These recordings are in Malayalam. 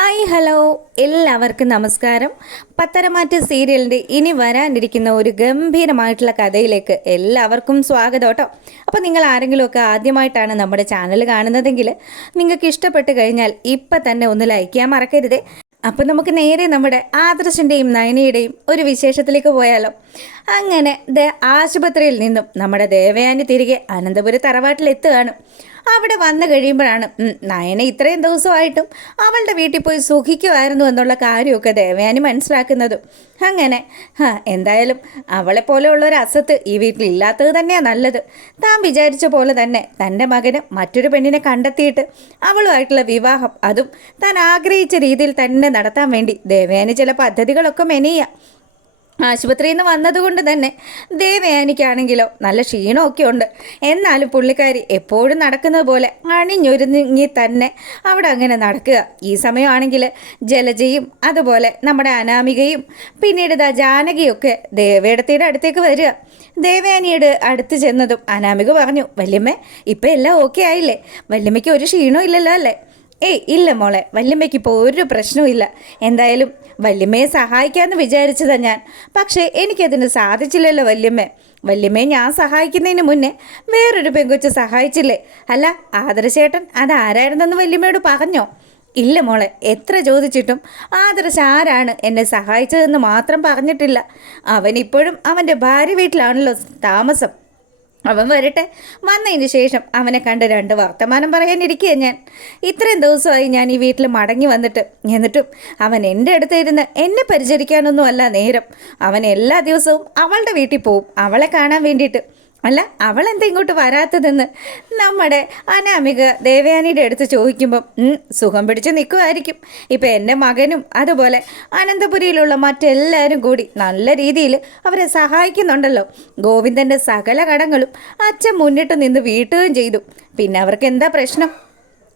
ഹായ് ഹലോ എല്ലാവർക്കും നമസ്കാരം. പത്തരമാറ്റ് സീരിയലിൻ്റെ ഇനി വരാനിരിക്കുന്ന ഒരു ഗംഭീരമായിട്ടുള്ള കഥയിലേക്ക് എല്ലാവർക്കും സ്വാഗതം കേട്ടോ. അപ്പോൾ നിങ്ങൾ ആരെങ്കിലുമൊക്കെ ആദ്യമായിട്ടാണ് നമ്മുടെ ചാനൽ കാണുന്നതെങ്കിൽ നിങ്ങൾക്ക് ഇഷ്ടപ്പെട്ട് കഴിഞ്ഞാൽ ഇപ്പം തന്നെ ഒന്ന് ലൈക്ക് ചെയ്യാൻ മറക്കരുതേ. അപ്പം നമുക്ക് നേരെ നമ്മുടെ ആദർശിൻ്റെയും നയനയുടെയും ഒരു വിശേഷത്തിലേക്ക് പോയാലോ. അങ്ങനെ ആശുപത്രിയിൽ നിന്നും നമ്മുടെ ദേവയാനി തിരികെ അനന്തപുരി തറവാട്ടിലെത്തുകയാണ്. അവിടെ വന്നു കഴിയുമ്പോഴാണ് നയന ഇത്രയും ദിവസമായിട്ടും അവളുടെ വീട്ടിൽ പോയി സുഖിക്കുമായിരുന്നു എന്നുള്ള കാര്യമൊക്കെ ദേവയാനി മനസ്സിലാക്കുന്നതും. അങ്ങനെ എന്തായാലും അവളെ പോലെയുള്ള ഒരു അസത്ത് ഈ വീട്ടിലില്ലാത്തത് തന്നെയാണ് നല്ലത്. താൻ വിചാരിച്ച പോലെ തന്നെ തൻ്റെ മകന് മറ്റൊരു പെണ്ണിനെ കണ്ടെത്തിയിട്ട് അവളുമായിട്ടുള്ള വിവാഹം അതും താൻ ആഗ്രഹിച്ച രീതിയിൽ തന്നെ നടത്താൻ വേണ്ടി ദേവയാനി ചില പദ്ധതികളൊക്കെ മെനയുക. ആശുപത്രിയിൽ നിന്ന് വന്നതുകൊണ്ട് തന്നെ ദേവയാനിക്കാണെങ്കിലോ നല്ല ക്ഷീണമൊക്കെ ഉണ്ട്. എന്നാലും പുള്ളിക്കാരി എപ്പോഴും നടക്കുന്നത് പോലെ അണിഞ്ഞൊരുങ്ങി തന്നെ അവിടെ അങ്ങനെ നടക്കുക. ഈ സമയമാണെങ്കിൽ ജലജയും അതുപോലെ നമ്മുടെ അനാമികയും പിന്നീട് ജാനകിയൊക്കെ ദേവയിടത്തിയുടെ അടുത്തേക്ക് വരിക. ദേവയാനിയുടെ അടുത്ത് ചെന്നതും അനാമിക പറഞ്ഞു, വല്യമ്മേ ഇപ്പം എല്ലാം ഓക്കെ ആയില്ലേ? വല്യമ്മയ്ക്ക് ഒരു ക്ഷീണവും ഇല്ലല്ലോ അല്ലേ? ഏയ് ഇല്ല മോളെ, വല്യമ്മയ്ക്ക് ഇപ്പോൾ ഒരു പ്രശ്നവും. എന്തായാലും വല്യമ്മയെ സഹായിക്കാമെന്ന് വിചാരിച്ചതാണ് ഞാൻ. പക്ഷേ എനിക്കതിന് സാധിച്ചില്ലല്ലോ വല്യമ്മയെ ഞാൻ സഹായിക്കുന്നതിന് മുന്നേ വേറൊരു പെങ്കൊച്ച് സഹായിച്ചില്ലേ? അല്ല ആദർശേട്ടൻ അതാരായിരുന്നെന്ന് വല്യമ്മയോട് പറഞ്ഞോ? ഇല്ല മോളെ, എത്ര ചോദിച്ചിട്ടും ആദർശ് ആരാണ് എന്നെ സഹായിച്ചതെന്ന് മാത്രം പറഞ്ഞിട്ടില്ല. അവനിപ്പോഴും അവൻ്റെ ഭാര്യ വീട്ടിലാണല്ലോ താമസം. അവൻ വരട്ടെ, വന്നതിന് ശേഷം അവനെ കണ്ട് രണ്ട് വർത്തമാനം പറയാനിരിക്കുക ഞാൻ. ഇത്രയും ദിവസമായി ഞാൻ ഈ വീട്ടിൽ മടങ്ങി എന്നിട്ടും അവൻ എൻ്റെ അടുത്തിരുന്ന് എന്നെ പരിചരിക്കാനൊന്നും അല്ല നേരം. അവൻ എല്ലാ ദിവസവും അവളുടെ വീട്ടിൽ പോവും അവളെ കാണാൻ വേണ്ടിയിട്ട്. അല്ല അവളെന്താ ഇങ്ങോട്ട് വരാത്തതെന്ന് നമ്മുടെ അനാമിക ദേവയാനിയുടെ അടുത്ത് ചോദിക്കുമ്പം സുഖം പിടിച്ച് നിൽക്കുമായിരിക്കും. ഇപ്പം എൻ്റെ മകനും അതുപോലെ അനന്തപുരിയിലുള്ള മറ്റെല്ലാവരും കൂടി നല്ല രീതിയിൽ അവരെ സഹായിക്കുന്നുണ്ടല്ലോ. ഗോവിന്ദൻ്റെ സകല കടങ്ങളും അച്ഛൻ മുന്നിട്ട് നിന്ന് വീട്ടുകയും ചെയ്തു. പിന്നെ അവർക്ക് എന്താ പ്രശ്നം?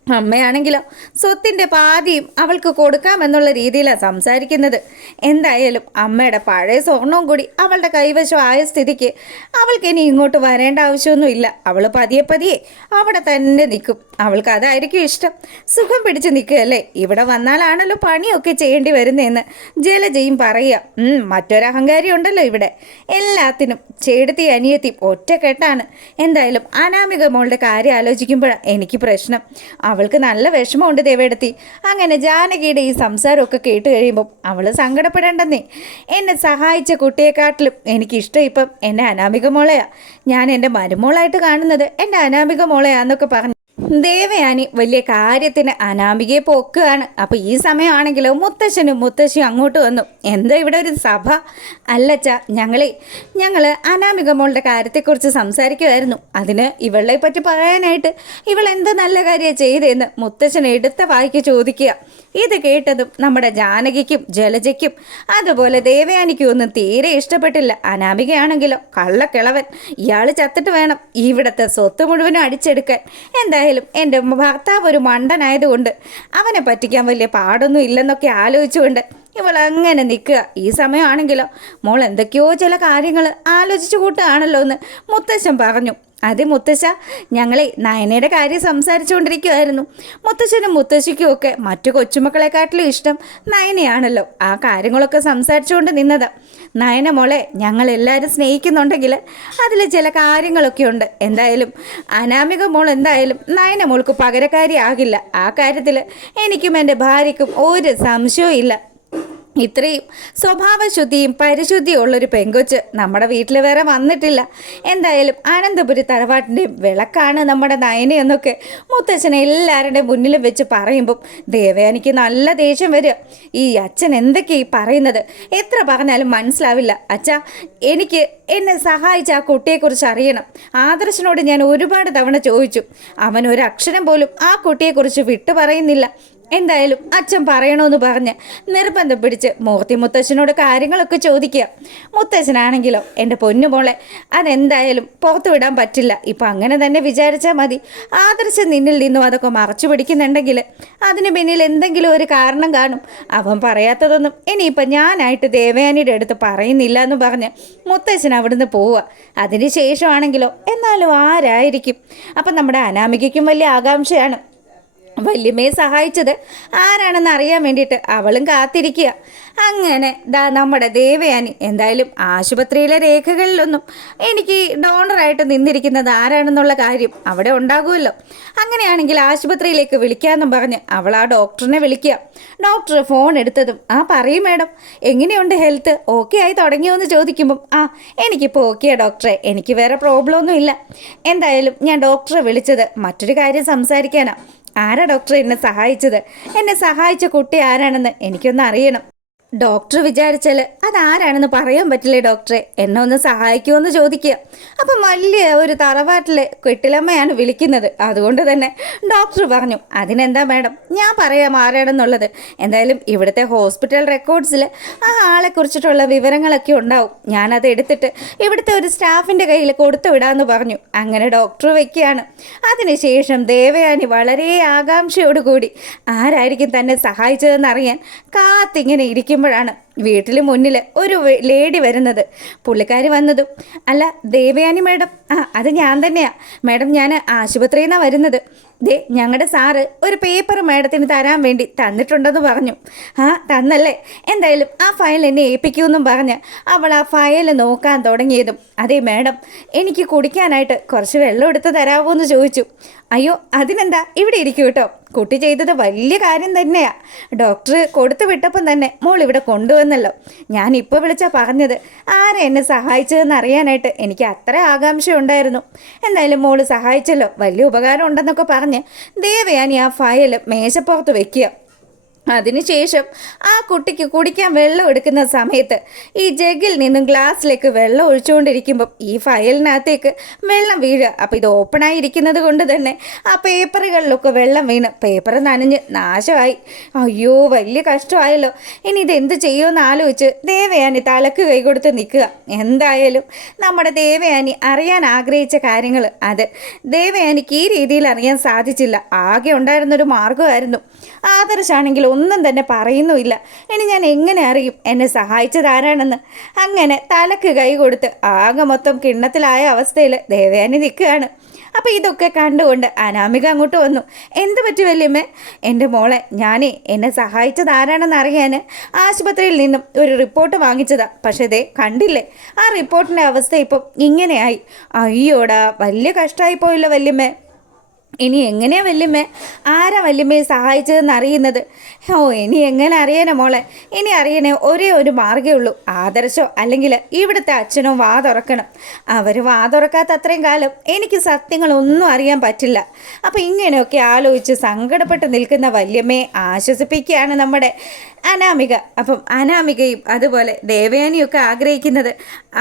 അമ്മയാണെങ്കിലോ സ്വത്തിൻ്റെ പാതിയും അവൾക്ക് കൊടുക്കാമെന്നുള്ള രീതിയിലാണ് സംസാരിക്കുന്നത്. എന്തായാലും അമ്മയുടെ പഴയ സ്വർണവും കൂടി അവളുടെ കൈവശം ആയ സ്ഥിതിക്ക് അവൾക്ക് ഇനി ഇങ്ങോട്ട് വരേണ്ട ആവശ്യമൊന്നുമില്ല. അവൾ പതിയെ അവിടെ തന്നെ നിൽക്കും. അവൾക്ക് അതായിരിക്കും ഇഷ്ടം. സുഖം പിടിച്ച് നിൽക്കുകയല്ലേ, ഇവിടെ വന്നാലാണല്ലോ പണിയൊക്കെ ചെയ്യേണ്ടി വരുന്നതെന്ന് ജലജയും പറയുക. മറ്റൊരഹങ്കാരി ഉണ്ടല്ലോ ഇവിടെ. എല്ലാത്തിനും ചേടത്തി അനിയത്തി ഒറ്റക്കെട്ടാണ്. എന്തായാലും അനാമിക മോളുടെ കാര്യം ആലോചിക്കുമ്പോഴാണ് എനിക്ക് പ്രശ്നം. അവൾക്ക് നല്ല വിഷമമുണ്ട് ദേവേടത്തി. അങ്ങനെ ജാനകിയുടെ ഈ സംസാരമൊക്കെ കേട്ട് കഴിയുമ്പം അവൾ സങ്കടപ്പെടേണ്ടെന്നേ. എന്നെ സഹായിച്ച കുട്ടിയെക്കാട്ടിലും എനിക്കിഷ്ടം ഇപ്പം എന്നെ അനാമിക മോളെയാണ്. ഞാൻ എൻ്റെ മരുമോളായിട്ട് കാണുന്നത് എൻ്റെ അനാമിക മോളെയാന്നൊക്കെ പറഞ്ഞു ദേവയാനി വലിയ കാര്യത്തിന് അനാമികയെ പോക്കുകയാണ്. അപ്പോൾ ഈ സമയമാണെങ്കിലോ മുത്തശ്ശനും മുത്തശ്ശിയും അങ്ങോട്ട് വന്നു. എന്താ ഇവിടെ ഒരു സഭ? അല്ലച്ച, ഞങ്ങൾ അനാമിക മോളുടെ കാര്യത്തെക്കുറിച്ച് സംസാരിക്കുമായിരുന്നു. അതിന് ഇവളെ പറ്റി പറയാനായിട്ട് ഇവൾ എന്ത് നല്ല കാര്യമാണ് ചെയ്തതെന്ന് മുത്തശ്ശൻ എടുത്ത വായിക്ക് ചോദിക്കുക. ഇത് കേട്ടതും നമ്മുടെ ജാനകിക്കും ജലജയ്ക്കും അതുപോലെ ദേവയാനിക്കും ഒന്നും തീരെ ഇഷ്ടപ്പെട്ടില്ല. അനാമികയാണെങ്കിലോ കള്ളക്കിളവൻ, ഇയാൾ ചത്തിട്ട് വേണം ഇവിടുത്തെ സ്വത്ത് മുഴുവനും അടിച്ചെടുക്കാൻ. എന്തായാലും എൻ്റെ ഭർത്താവ് ഒരു മണ്ടനായതുകൊണ്ട് അവനെ പറ്റിക്കാൻ വലിയ പാടൊന്നും ഇല്ലെന്നൊക്കെ ആലോചിച്ചുകൊണ്ട് ഇവൾ അങ്ങനെ നിൽക്കുക. ഈ സമയമാണെങ്കിലോ മോൾ എന്തൊക്കെയോ ചില കാര്യങ്ങൾ ആലോചിച്ചു കൂട്ടുകയാണല്ലോ എന്ന് മുത്തശ്ശൻ പറഞ്ഞു. അതെ മുത്തശ്ശ, നയനയുടെ കാര്യം സംസാരിച്ചുകൊണ്ടിരിക്കുമായിരുന്നു. മുത്തശ്ശനും മുത്തശ്ശിക്കും ഒക്കെ മറ്റു കൊച്ചുമക്കളെക്കാട്ടിലും ഇഷ്ടം നയനയാണല്ലോ. ആ കാര്യങ്ങളൊക്കെ സംസാരിച്ചുകൊണ്ട് നിന്നത്. നയന മോളെ ഞങ്ങളെല്ലാവരും സ്നേഹിക്കുന്നുണ്ടെങ്കിൽ അതിൽ ചില കാര്യങ്ങളൊക്കെ ഉണ്ട്. എന്തായാലും അനാമിക മോൾ എന്തായാലും നയന മോൾക്ക് പകരക്കാരിയാകില്ല. ആ കാര്യത്തിൽ എനിക്കും എൻ്റെ ഭാര്യയ്ക്കും ഒരു സംശയവും ഇല്ല. ഇത്രയും സ്വഭാവശുദ്ധിയും പരിശുദ്ധിയും ഉള്ളൊരു പെങ്കൊച്ച് നമ്മുടെ വീട്ടിൽ വേറെ വന്നിട്ടില്ല. എന്തായാലും അനന്തപുരി തറവാട്ടിൻ്റെ വിളക്കാണ് നമ്മുടെ നയനയെന്നൊക്കെ മുത്തച്ഛനെ എല്ലാവരുടെയും മുന്നിലും വെച്ച് പറയുമ്പം ദേവയാനിക്ക് നല്ല ദേഷ്യം വരിക. ഈ അച്ഛൻ എന്തൊക്കെയാണ് ഈ പറയുന്നത്? എത്ര പറഞ്ഞാലും മനസ്സിലാവില്ല. അച്ഛാ, എനിക്ക് എന്നെ സഹായിച്ച ആ കുട്ടിയെക്കുറിച്ച് അറിയണം. ആദർശനോട് ഞാൻ ഒരുപാട് തവണ ചോദിച്ചു. അവൻ ഒരു അക്ഷരം പോലും ആ കുട്ടിയെക്കുറിച്ച് വിട്ടു പറയുന്നില്ല. എന്തായാലും അച്ഛൻ പറയണമെന്ന് പറഞ്ഞ് നിർബന്ധം പിടിച്ച് മൂർത്തി മുത്തശ്ശനോട് കാര്യങ്ങളൊക്കെ ചോദിക്കുക. മുത്തശ്ശനാണെങ്കിലോ എൻ്റെ പൊന്നുമോളെ അതെന്തായാലും പുറത്തു വിടാൻ പറ്റില്ല. ഇപ്പം അങ്ങനെ തന്നെ വിചാരിച്ചാൽ മതി. ആദർശം നിന്നിൽ നിന്നും അതൊക്കെ മറച്ചു പിടിക്കുന്നുണ്ടെങ്കിൽ അതിന് പിന്നിൽ എന്തെങ്കിലും ഒരു കാരണം കാണും. അവൻ പറയാത്തതൊന്നും ഇനിയിപ്പം ഞാനായിട്ട് ദേവയാനിയുടെ അടുത്ത് പറയുന്നില്ല എന്ന് പറഞ്ഞ് മുത്തശ്ശൻ അവിടുന്ന് പോവുക. അതിന് ശേഷമാണെങ്കിലോ എന്നാലും ആരായിരിക്കും? അപ്പം നമ്മുടെ അനാമികയ്ക്കും വലിയ ആകാംക്ഷയാണ്. വല്യമ്മയെ സഹായിച്ചത് ആരാണെന്ന് അറിയാൻ വേണ്ടിയിട്ട് അവളും കാത്തിരിക്കുക. അങ്ങനെ നമ്മുടെ ദേവയാനി എന്തായാലും ആശുപത്രിയിലെ രേഖകളിലൊന്നും എനിക്ക് ഡോണറായിട്ട് നിന്നിരിക്കുന്നത് ആരാണെന്നുള്ള കാര്യം അവിടെ ഉണ്ടാകുമല്ലോ. അങ്ങനെയാണെങ്കിൽ ആശുപത്രിയിലേക്ക് വിളിക്കാമെന്നും പറഞ്ഞ് അവൾ ആ ഡോക്ടറിനെ വിളിക്കുക. ഡോക്ടർ ഫോൺ എടുത്തതും പറയും മാഡം, എങ്ങനെയുണ്ട് ഹെൽത്ത്, ഓക്കെ ആയി തുടങ്ങിയോ എന്ന് ചോദിക്കുമ്പം എനിക്കിപ്പോൾ ഓക്കെയാ ഡോക്ടറെ, എനിക്ക് വേറെ പ്രോബ്ലം ഒന്നും ഇല്ല. എന്തായാലും ഞാൻ ഡോക്ടറെ വിളിച്ചത് മറ്റൊരു കാര്യം സംസാരിക്കാനാണ്. ആരാ ഡോക്ടർ എന്നെ സഹായിച്ചത്? എന്നെ സഹായിച്ച കുട്ടി ആരാണെന്ന് എനിക്കൊന്ന് അറിയണം. ഡോക്ടർ വിചാരിച്ചാൽ അതാരാണെന്ന് പറയാൻ പറ്റില്ലേ ഡോക്ടറെ, എന്നെ ഒന്ന് സഹായിക്കുമെന്ന് ചോദിക്കുക. അപ്പം വലിയ ഒരു തറവാട്ടിലെ കെട്ടിലമ്മയാണ് വിളിക്കുന്നത്. അതുകൊണ്ട് തന്നെ ഡോക്ടർ പറഞ്ഞു, അതിനെന്താ മാഡം, ഞാൻ പറയാം ആരാണെന്നുള്ളത്. എന്തായാലും ഇവിടുത്തെ ഹോസ്പിറ്റൽ റെക്കോർഡ്സിൽ ആ ആളെക്കുറിച്ചിട്ടുള്ള വിവരങ്ങളൊക്കെ ഉണ്ടാവും. ഞാനത് എടുത്തിട്ട് ഇവിടുത്തെ ഒരു സ്റ്റാഫിൻ്റെ കയ്യിൽ കൊടുത്തു വിടാമെന്ന് പറഞ്ഞു. അങ്ങനെ ഡോക്ടർ വയ്ക്കുകയാണ്. അതിനുശേഷം ദേവയാനി വളരെ ആകാംക്ഷയോടുകൂടി ആരായിരിക്കും തന്നെ സഹായിച്ചതെന്നറിയാൻ കാത്തിങ്ങനെ ഇരിക്കുമ്പോഴാണ് വീട്ടിൽ മുന്നിൽ ഒരു ലേഡി വരുന്നത്. പുള്ളിക്കാരി വന്നതും, അല്ല ദേവയാനി മാഡം, അത് ഞാൻ തന്നെയാ മാഡം, ഞാൻ ആശുപത്രിയിൽ നിന്നാണ് വരുന്നത്. ഞങ്ങളുടെ സാറ് ഒരു പേപ്പർ മാഡത്തിന് തരാൻ വേണ്ടി തന്നിട്ടുണ്ടെന്ന് പറഞ്ഞു. തന്നല്ലേ, എന്തായാലും ആ ഫയൽ എന്നെ ഏൽപ്പിക്കുമെന്നും പറഞ്ഞ് അവൾ ആ ഫയൽ നോക്കാൻ തുടങ്ങിയതും, അതെ മാഡം, എനിക്ക് കുടിക്കാനായിട്ട് കുറച്ച് വെള്ളം എടുത്ത് തരാമോ എന്ന് ചോദിച്ചു. അയ്യോ അതിനെന്താ, ഇവിടെ ഇരിക്കും കേട്ടോ, കുട്ടി ചെയ്തത് വലിയ കാര്യം തന്നെയാണ്. ഡോക്ടർ കൊടുത്തു വിട്ടപ്പം തന്നെ മോൾ ഇവിടെ കൊണ്ടുവന്നല്ലോ. ഞാൻ ഇപ്പോൾ വിളിച്ചാൽ പറഞ്ഞത് ആരെ എന്നെ സഹായിച്ചതെന്ന് അറിയാനായിട്ട് എനിക്ക് അത്ര ആകാംക്ഷ ഉണ്ടായിരുന്നു. എന്തായാലും മോള് സഹായിച്ചല്ലോ, വലിയ ഉപകാരം ഉണ്ടെന്നൊക്കെ പറഞ്ഞ് ദേവയാനി ആ ഫയൽ മേശപ്പുറത്ത് വെക്കുക. അതിനുശേഷം ആ കുട്ടിക്ക് കുടിക്കാൻ വെള്ളം എടുക്കുന്ന സമയത്ത് ഈ ജഗ്ഗിൽ നിന്നും ഗ്ലാസ്സിലേക്ക് വെള്ളം ഒഴിച്ചുകൊണ്ടിരിക്കുമ്പം ഈ ഫയലിനകത്തേക്ക് വെള്ളം വീഴുക. അപ്പോൾ ഇത് ഓപ്പണായിരിക്കുന്നത് കൊണ്ട് തന്നെ ആ പേപ്പറുകളിലൊക്കെ വെള്ളം വീണ് പേപ്പർ നനഞ്ഞ് നാശമായി. അയ്യോ വലിയ കഷ്ടമായല്ലോ, ഇനി ഇതെന്ത് ചെയ്യുമെന്ന് ആലോചിച്ച് ദേവയാനി തലക്ക് കൈകൊടുത്ത് നിൽക്കുക. എന്തായാലും നമ്മുടെ ദേവയാനി അറിയാൻ ആഗ്രഹിച്ച കാര്യങ്ങൾ അത് ദേവയാനിക്ക് ഈ രീതിയിൽ അറിയാൻ സാധിച്ചില്ല. ആകെ ഉണ്ടായിരുന്നൊരു മാർഗമായിരുന്നു. ആദർശാണെങ്കിൽ ഒന്നും തന്നെ പറയുന്നുമില്ല. ഇനി ഞാൻ എങ്ങനെ അറിയും എന്നെ സഹായിച്ചത് ആരാണെന്ന്? അങ്ങനെ തലക്ക് കൈ കൊടുത്ത് ആകെ മൊത്തം കിണ്ണത്തിലായ അവസ്ഥയിൽ ദേവയാനി നിൽക്കുകയാണ്. അപ്പോൾ ഇതൊക്കെ കണ്ടുകൊണ്ട് അനാമിക അങ്ങോട്ട് വന്നു. എന്ത് പറ്റി വല്യമ്മേ? എൻ്റെ മോളെ, എന്നെ സഹായിച്ചത് ആരാണെന്ന് അറിയാൻ ആശുപത്രിയിൽ നിന്നും ഒരു റിപ്പോർട്ട് വാങ്ങിച്ചതാ. പക്ഷേ കണ്ടില്ലേ, ആ റിപ്പോർട്ടിൻ്റെ അവസ്ഥ ഇപ്പം ഇങ്ങനെയായി. അയ്യോടാ, വലിയ കഷ്ടമായി പോയില്ലോ വല്യമ്മേ. ഇനി എങ്ങനെയാ വല്യമ്മേ, ആരാ വല്യമ്മയെ സഹായിച്ചതെന്ന് അറിയുന്നത്? ഇനി എങ്ങനെ അറിയാനോ മോളെ? ഇനി അറിയണേ ഒരേ ഒരു മാർഗ്ഗമേ ഉള്ളൂ. ആദർശോ അല്ലെങ്കിൽ ഇവിടുത്തെ അച്ഛനോ വാ തുറക്കണം. അവർ വാ തുറക്കാത്ത അത്രയും കാലം എനിക്ക് സത്യങ്ങളൊന്നും അറിയാൻ പറ്റില്ല. അപ്പം ഇങ്ങനെയൊക്കെ ആലോചിച്ച് സങ്കടപ്പെട്ട് നിൽക്കുന്ന വല്യമ്മയെ ആശ്വസിപ്പിക്കുകയാണ് നമ്മുടെ അനാമിക. അപ്പം അനാമികയും അതുപോലെ ദേവയാനിയൊക്കെ ആഗ്രഹിക്കുന്നത്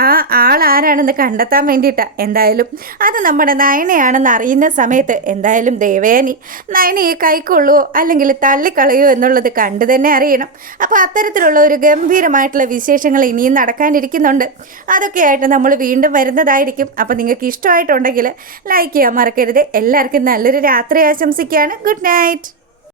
ആ ആളാരാണെന്ന് കണ്ടെത്താൻ വേണ്ടിയിട്ടാണ്. എന്തായാലും അത് നമ്മുടെ നയനയാണെന്ന് അറിയുന്ന സമയത്ത് എന്തായാലും ദേവയാനി നയനയെ കൈക്കൊള്ളുവോ അല്ലെങ്കിൽ തള്ളിക്കളയോ എന്നുള്ളത് കണ്ടു തന്നെ അറിയണം. അപ്പോൾ അത്തരത്തിലുള്ള ഒരു ഗംഭീരമായിട്ടുള്ള വിശേഷങ്ങൾ ഇനിയും നടക്കാനിരിക്കുന്നുണ്ട്. അതൊക്കെയായിട്ട് നമ്മൾ വീണ്ടും വരുന്നതായിരിക്കും. അപ്പോൾ നിങ്ങൾക്ക് ഇഷ്ടമായിട്ടുണ്ടെങ്കിൽ ലൈക്ക് ചെയ്യാൻ മറക്കരുത്. എല്ലാവർക്കും നല്ലൊരു രാത്രി ആശംസിക്കുകയാണ്. Good night.